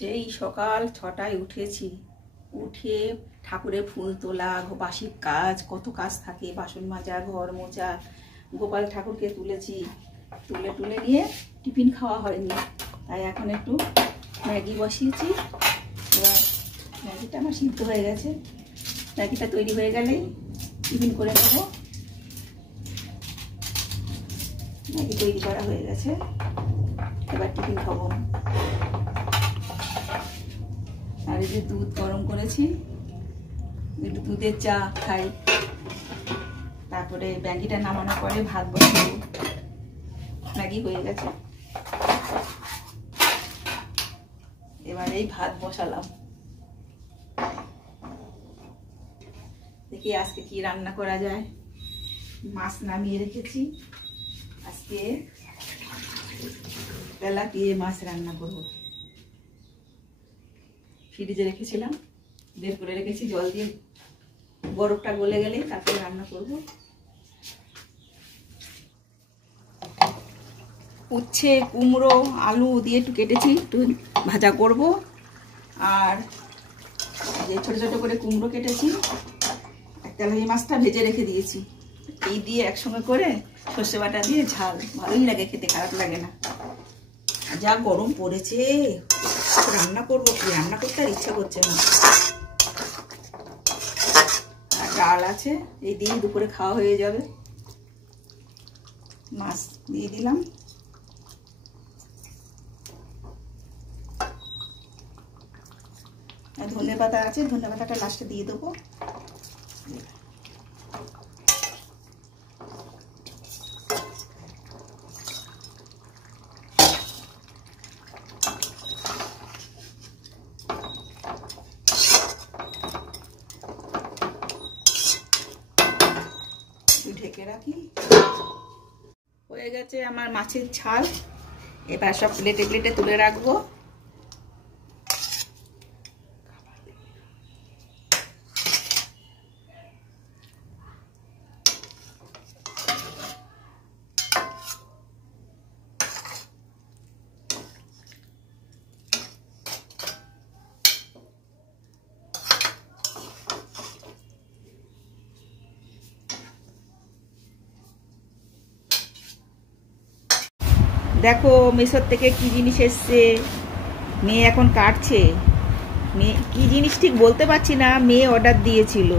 সেই সকাল 6টায় উঠেছি, উঠে ঠাকুরের ফুল তোলা, বাসির কাজ, কত কাজ থাকে, বাসন মাজা, ঘর মোছা, গোপাল ঠাকুরকে তুলেছি, তুলে নিয়ে টিফিন খাওয়া হয়নি, তাই এখন একটু ম্যাগি বসিয়েছি। এবার ম্যাগিটা আমার সিদ্ধ হয়ে গেছে, ম্যাগিটা তৈরি হয়ে গেলেই টিফিন করে নেব। ম্যাগি তৈরি করা হয়ে গেছে, এবার টিফিন খাবো। আর এই যে দুধ গরম করেছি, একটু দুধের চা খাই, তারপরে ম্যাগিটা নামানোর পরে ভাত বসাবো। ম্যাগি হয়ে গেছে, এবার এই ভাত বসালাম। দেখি আজকে কি রান্না করা যায়। মাছ নামিয়ে রেখেছি, আজকে তেলাপিয়া মাছ রান্না করব। ফ্রিজে রেখেছিলাম, বের করে রেখেছি, জল দিয়ে বরফটা গলে গেলে তারপরে রান্না করব। উচ্ছে, কুমড়ো, আলু দিয়ে একটু কেটেছি, একটু ভাজা করব। আর যে ছোট ছোট করে কুমড়ো কেটেছি, তেলাপিয়া মাছটা ভেজে রেখে দিয়েছি। এই দিয়ে একসঙ্গে করে সর্ষে বাটা দিয়ে ঝাল, ভালোই লাগে খেতে, খারাপ লাগে না। যা গরম পড়েছে, রান্না করবো কি, রান্না করতে আর ইচ্ছা করছে না। আর ডাল আছে, এই দিয়ে দুপুরে খাওয়া হয়ে যাবে। মাছ দিয়ে দিলাম, আর ধনে পাতা আছে, ধনে পাতাটা লাস্টে দিয়ে দেবো। ঢেকে রাখি। হয়ে গেছে আমার মাছের ঝাল, এবার সব প্লেটে প্লেটে তুলে রাখবো। দেখো মেসোর থেকে কি জিনিস এসছে, মেয়ে এখন কাটছে। মেয়ে কি জিনিস ঠিক বলতে পারছি না, মেয়ে অর্ডার দিয়েছিল,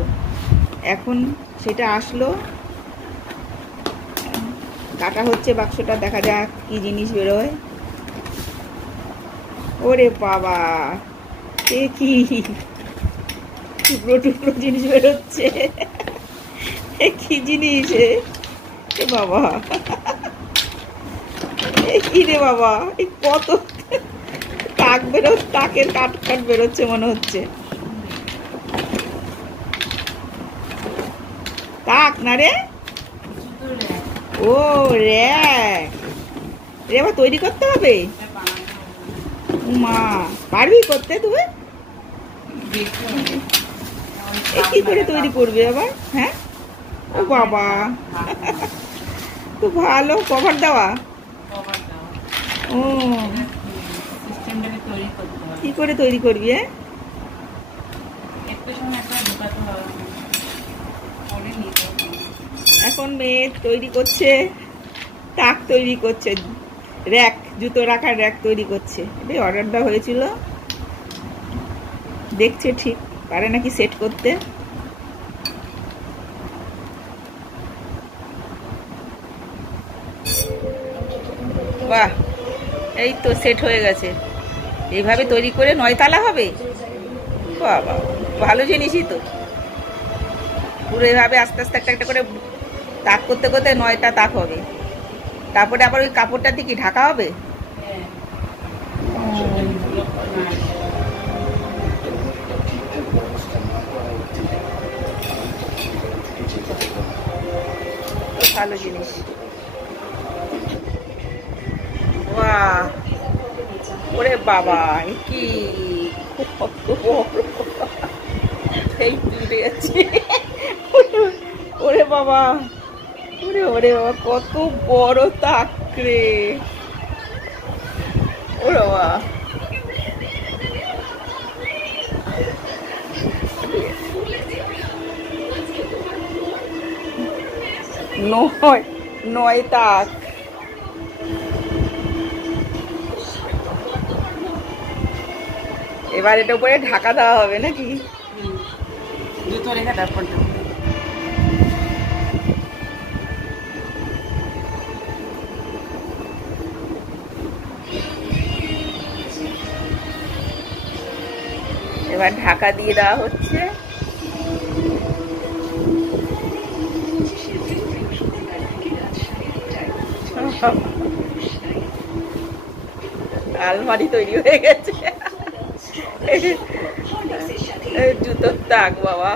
এখন সেটা আসলো, কাটা হচ্ছে বাক্সটা, দেখা যাক কি জিনিস বেরোয়। ওরে বাবা, এ কি টুকরো টুকরো জিনিস বেরোচ্ছে, এ কি জিনিস, এ বাবা, কি রে বাবা, এই কত টাক টাকের কাট কাট বেরোচ্ছে মনে হচ্ছে। টাক না রে, ও র্যাক রে, আবার তৈরি করতে হবে। মা পারবি করতে তুমি? কি করে তৈরি করবে আবার? হ্যাঁ, ও বাবা, তো ভালো কভার দেওয়া। ও কি করে তৈরি করবি? এখন মেয়ে তৈরি করছে, টাক তৈরি করছে, র্যাক, জুতো রাখার র্যাক তৈরি করছে। এটাই অর্ডার দেওয়া হয়েছিল, দেখছে ঠিক পারে নাকি সেট করতে। বাহ, এই তো সেট হয়ে গেছে। এইভাবে তৈরি করে 9 তালা হবে। বাবা, ভালো জিনিসই তো। পুরো এভাবে আস্তে আস্তে একটা একটা করে তাক করতে করতে 9টা তাক হবে, তারপরে আবার ওই কাপড়টা দিয়ে কি ঢাকা হবে। ভালো জিনিস। বাহ, ওরে বাবা, কি কত বড়, এই উঠে যাচ্ছে। ওরে বাবা, ওরে ওরে বাবা, কত বড় তাক রে। ওরে বাবা, নয়, 9 তাক। এবার এটা উপরে ঢাকা দেওয়া হবে নাকি? জুতো রেখে তারপর এবার ঢাকা দিয়ে দেওয়া হচ্ছে। আলমারি তৈরি হয়ে গেছে। জুতোর তাক বাবা।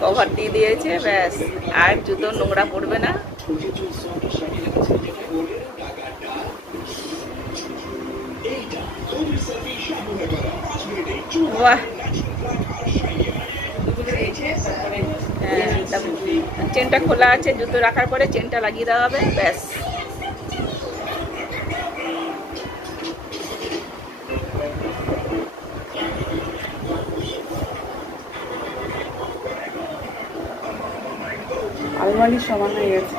কভার দিয়ে দিয়েছে, ব্যাস আর জুতো নোংরা পড়বে না। বাহ, চেনটা খোলা আছে, জুতো রাখার পরে চেনটা লাগিয়ে দেওয়া হবে, ব্যাস। আলমারির সমান হয়ে গেছে।